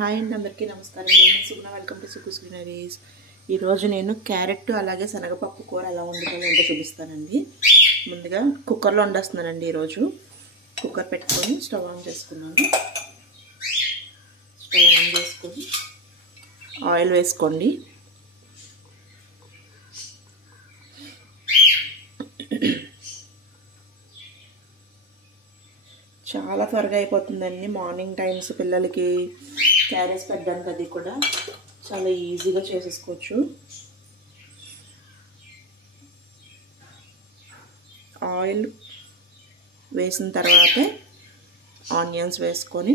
Hi అండి, అందరికీ నమస్కారం. నేను Suguna. Welcome to Sugus greeneries. ఈరోజు నేను క్యారెట్ అలాగే శనగపప్పు కూర ఎలా వండుకోవాలో చూపిస్తానండి. ముందుగా కుక్కర్లో వండేస్తున్నానండి. ఈరోజు కుక్కర్ పెట్టుకొని స్టవ్ ఆన్ చేసుకున్నాను. స్టవ్ ఆన్ చేసుకొని ఆయిల్ వేసుకోండి. చాలా త్వరగా అయిపోతుందండి. మార్నింగ్ టైమ్స్ పిల్లలకి క్యారేజ్ పెట్టడానికి అది కూడా చాలా ఈజీగా చేసేసుకోవచ్చు. ఆయిల్ వేసిన తర్వాత ఆనియన్స్ వేసుకొని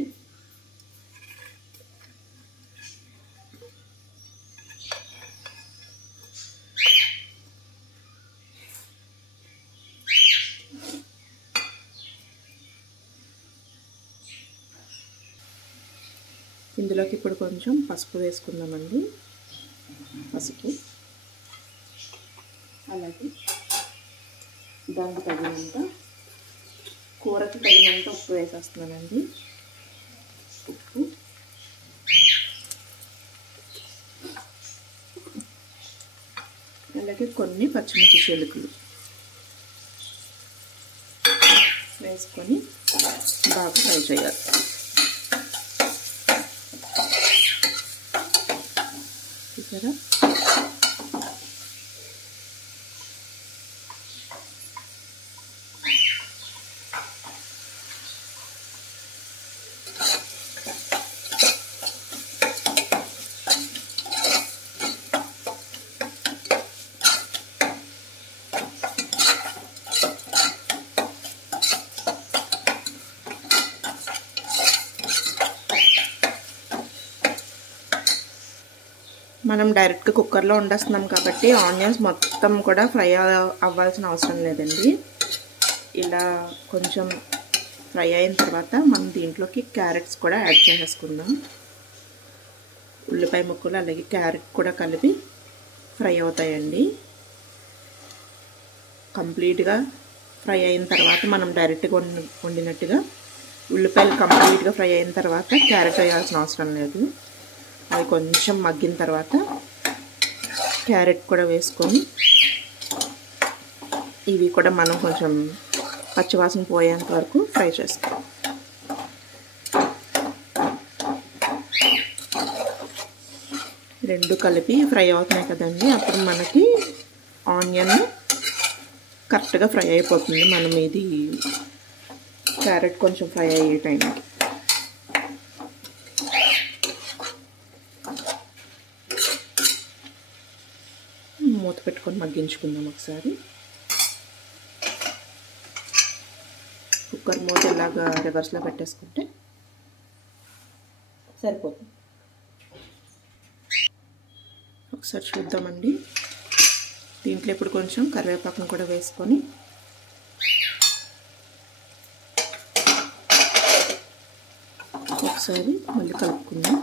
ఇందులోకి ఇప్పుడు కొంచెం పసుపు వేసుకుందామండి. పసుపు అలాగే దానికి తగినంత, కూరకి తగినంత ఉప్పు వేసేస్తున్నానండి. ఉప్పు అలాగే కొన్ని పచ్చిమిర్చి చిలుకలు వేసుకొని బాగా ఫ్రై చేయాలి. చూసారా, మనం డైరెక్ట్గా కుక్కర్లో వండేస్తున్నాం కాబట్టి ఆనియన్స్ మొత్తం కూడా ఫ్రై అవ్వాల్సిన అవసరం లేదండి. ఇలా కొంచెం ఫ్రై అయిన తర్వాత మనం దీంట్లోకి క్యారెట్స్ కూడా యాడ్ చేసేసుకుందాం. ఉల్లిపాయ ముక్కలు అలాగే క్యారెట్ కూడా కలిపి ఫ్రై అవుతాయండి. కంప్లీట్గా ఫ్రై అయిన తర్వాత మనం డైరెక్ట్గా వండినట్టుగా ఉల్లిపాయలు కంప్లీట్గా ఫ్రై అయిన తర్వాత క్యారెట్ వేయాల్సిన అవసరం లేదు. అది కొంచెం మగ్గిన తర్వాత క్యారెట్ కూడా వేసుకొని ఇవి కూడా మనం కొంచెం పచ్చివాసన పోయేంత వరకు ఫ్రై చేసుకోవాలి. రెండు కలిపి ఫ్రై అవుతున్నాయి కదండి, అప్పుడు మనకి ఆనియన్ కరెక్ట్గా ఫ్రై అయిపోతుంది. మనం ఇది క్యారెట్ కొంచెం ఫ్రై అయ్యే టైంకి మూత పెట్టుకొని మగ్గించుకుందాం. ఒకసారి కుక్కర్ మూత ఇలాగా రివర్స్లో పెట్టేసుకుంటే సరిపోతుంది. ఒకసారి చూద్దామండి. దీంట్లో ఇప్పుడు కొంచెం కరివేపాకును కూడా వేసుకొని ఒకసారి మళ్ళీ కలుపుకుందాం.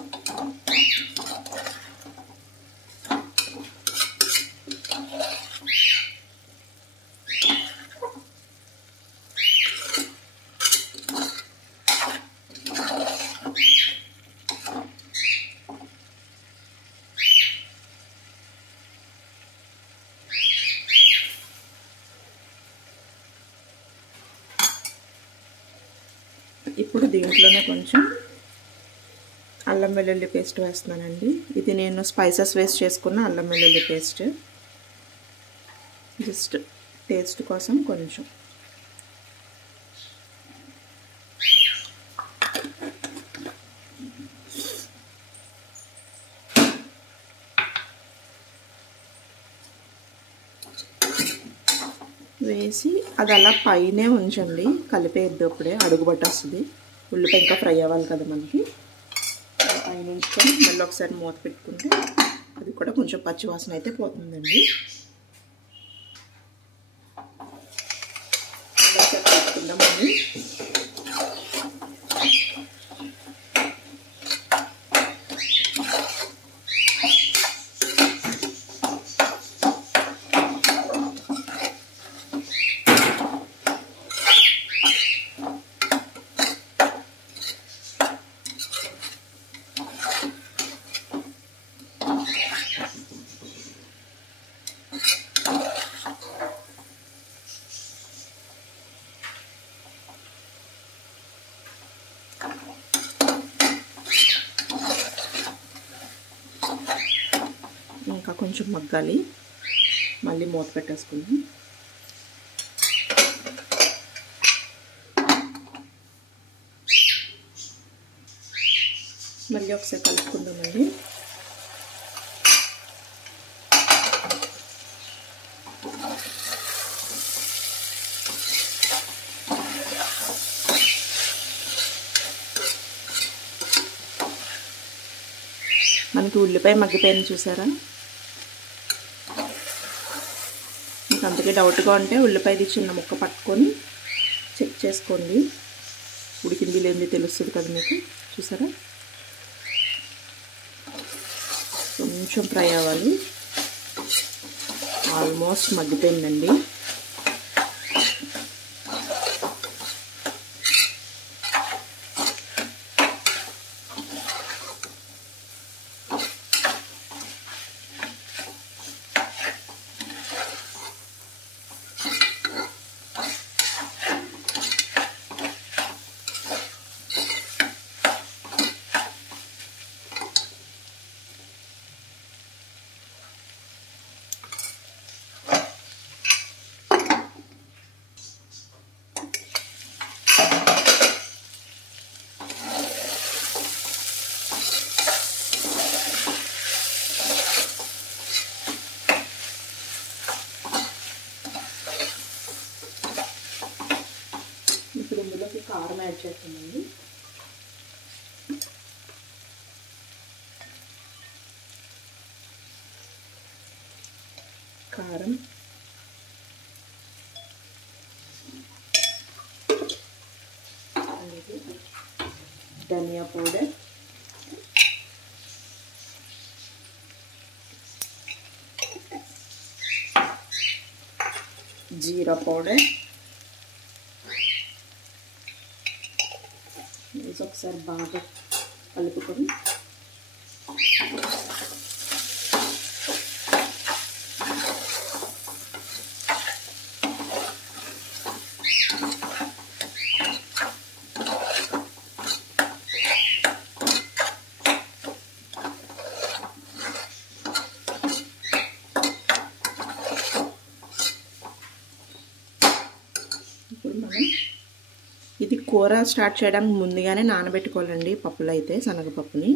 ఇప్పుడు దీంట్లోనే కొంచెం అల్లం వెల్లుల్లి పేస్ట్ వేస్తున్నానండి. ఇది నేను స్పైసెస్ వేస్ట్ చేసుకున్న అల్లం వెల్లుల్లి పేస్ట్, జస్ట్ టేస్ట్ కోసం కొంచెం. వేసి అది అలా పైనే ఉంచండి, కలిపేద్దు. అప్పుడే అడుగుబట్టేస్తుంది. ఉల్లిపాయ ఇంకా ఫ్రై అవ్వాలి కదా మనకి. పైన ఉంచుకొని మళ్ళీ ఒకసారి మూత పెట్టుకుంటే అది కూడా కొంచెం పచ్చివాసన అయితే పోతుందండి. ఒకసారి కలుపుకుందామండి. కొంచెం మగ్గాలి. మళ్ళీ మూత పెట్టేసుకుందాం. మళ్ళీ ఒకసారి కలుపుకుందామండి. మనకి ఉల్లిపాయ మగ్గిపోయింది చూసారా? మీకు అందుకే డౌట్గా ఉంటే ఉల్లిపాయది చిన్న ముక్క పట్టుకొని చెక్ చేసుకోండి. ఉడికింది లేనిది తెలుస్తుంది కదా మీకు. చూసారా? కొంచెం ఫ్రై అవ్వాలి. ఆల్మోస్ట్ మగ్గిపోయిందండి. ఇప్పుడు ఇందులోకి కారం యాడ్ చేస్తామండి. కారం, ధనియా పౌడర్, జీరా పౌడర్, ఒకసారి బాగా కలుపుకొని ఇప్పుడు మనం ఇది కూర స్టార్ట్ చేయడానికి ముందుగానే నానబెట్టుకోవాలండి. పప్పులు అయితే శనగపప్పుని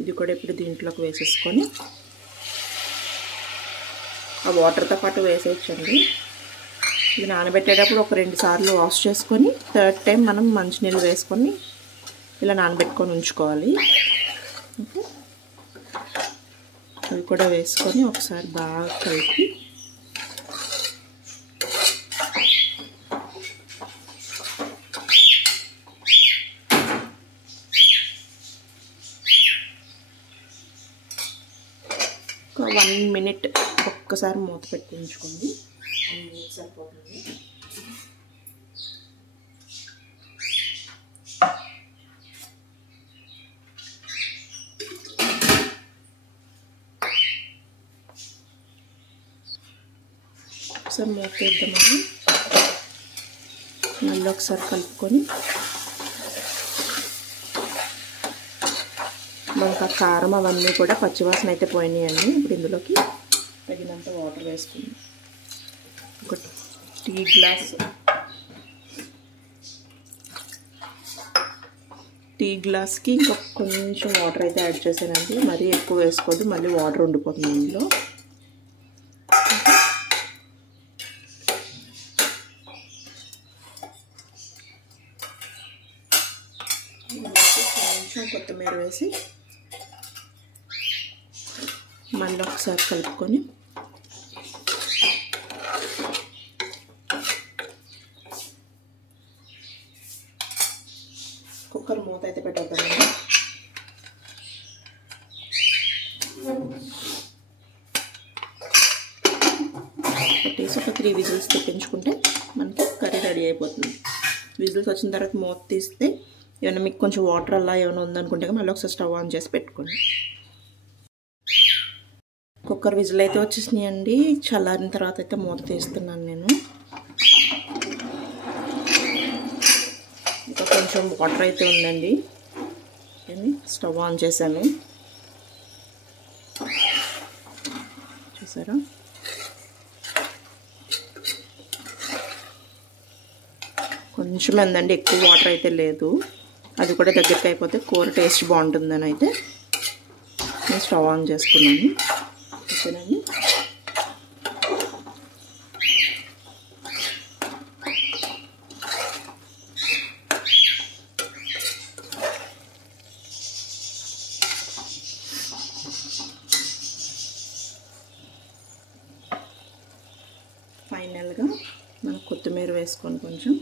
ఇది కూడా ఇప్పుడు దీంట్లోకి వేసేసుకొని ఆ వాటర్తో పాటు వేసేయచ్చండి. ఇది నానబెట్టేటప్పుడు ఒక 2 సార్లు వాష్ చేసుకొని థర్డ్ టైం మనం మంచినీళ్ళు వేసుకొని ఇలా నానబెట్టుకొని ఉంచుకోవాలి. అవి కూడా వేసుకొని ఒకసారి బాగా కలిపి ఒక 1 minute ఒక్కసారి మూత పెట్టి ఉంచుకోండి. 1 minute సరిపోతుంది. ఒకసారి మూత వేద్దామని మళ్ళీ ఒకసారి కలుపుకొని మనకు ఆ కారం అవన్నీ కూడా పచ్చివాసన అయితే పోయినాయండి. ఇప్పుడు ఇందులోకి తగినంత వాటర్ వేసుకుందాం. ఒక టీ గ్లాస్కి ఇంకా కొంచెం వాటర్ అయితే యాడ్ చేశానండి. మరీ ఎక్కువ వేసుకోవద్దు, మళ్ళీ వాటర్ ఉండిపోతుంది ఇందులో. కొంచెం కొత్తిమీర వేసి మళ్ళీ ఒకసారి కలుపుకొని కుక్కర్ మూత అయితే పెట్టేద్దామండి. పెట్టేసి ఒక 3 విజిల్స్ తెప్పించుకుంటే మనకి కర్రీ రెడీ అయిపోతుంది. విజిల్స్ వచ్చిన తర్వాత మూత తీస్తే ఏమైనా మీకు కొంచెం వాటర్ అలా ఏమైనా ఉందనుకుంటే మళ్ళీ ఒకసారి స్టవ్ ఆన్ చేసి పెట్టుకోండి. కుక్కర్ విజిల్ అయితే వచ్చేసినాయండి. చల్లారిన తర్వాత అయితే మూత తీస్తున్నాను నేను. ఇంకా కొంచెం వాటర్ అయితే ఉందండి. స్టవ్ ఆన్ చేశాను. చూసారా. కొంచెం ఏందండి, ఎక్కువ వాటర్ అయితే లేదు. అది కూడా దగ్గరికి అయిపోతే కూర టేస్ట్ బాగుంటుందని అయితే నేను స్టవ్ ఆన్ చేసుకున్నాను. ఓకేనండి. ఫైనల్గా మనం కొత్తిమీర వేసుకొని కొంచెం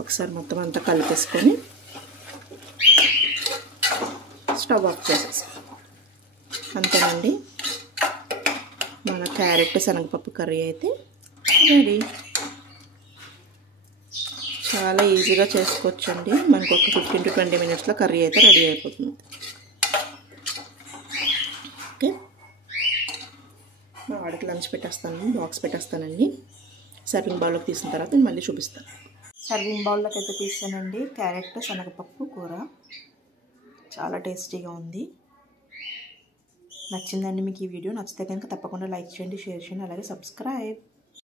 ఒకసారి మొత్తం అంతా కలిపేసుకొని స్టవ్ ఆఫ్ చేసేసాం. అంతేనండి, మన క్యారెట్ శనగపప్పు కర్రీ అయితే రెడీ. చాలా ఈజీగా చేసుకోవచ్చండి. మనకు ఒక 15 to 20 minutesలో కర్రీ అయితే రెడీ అయిపోతుంది. ఓకే, మా వాడికి లంచ్ పెట్టేస్తాను, బాక్స్ పెట్టేస్తానండి. సర్వింగ్ బౌల్లోకి తీసిన తర్వాత నేను మళ్ళీ చూపిస్తాను. సర్వింగ్ బౌల్లోకి అయితే తీసానండి. క్యారెట్ శనగపప్పు కూర చాలా టేస్టీగా ఉంది. నచ్చిందండి మీకు ఈ వీడియో? నచ్చితే కనుక తప్పకుండా లైక్ చేయండి, షేర్ చేయండి, అలాగే సబ్స్క్రైబ్.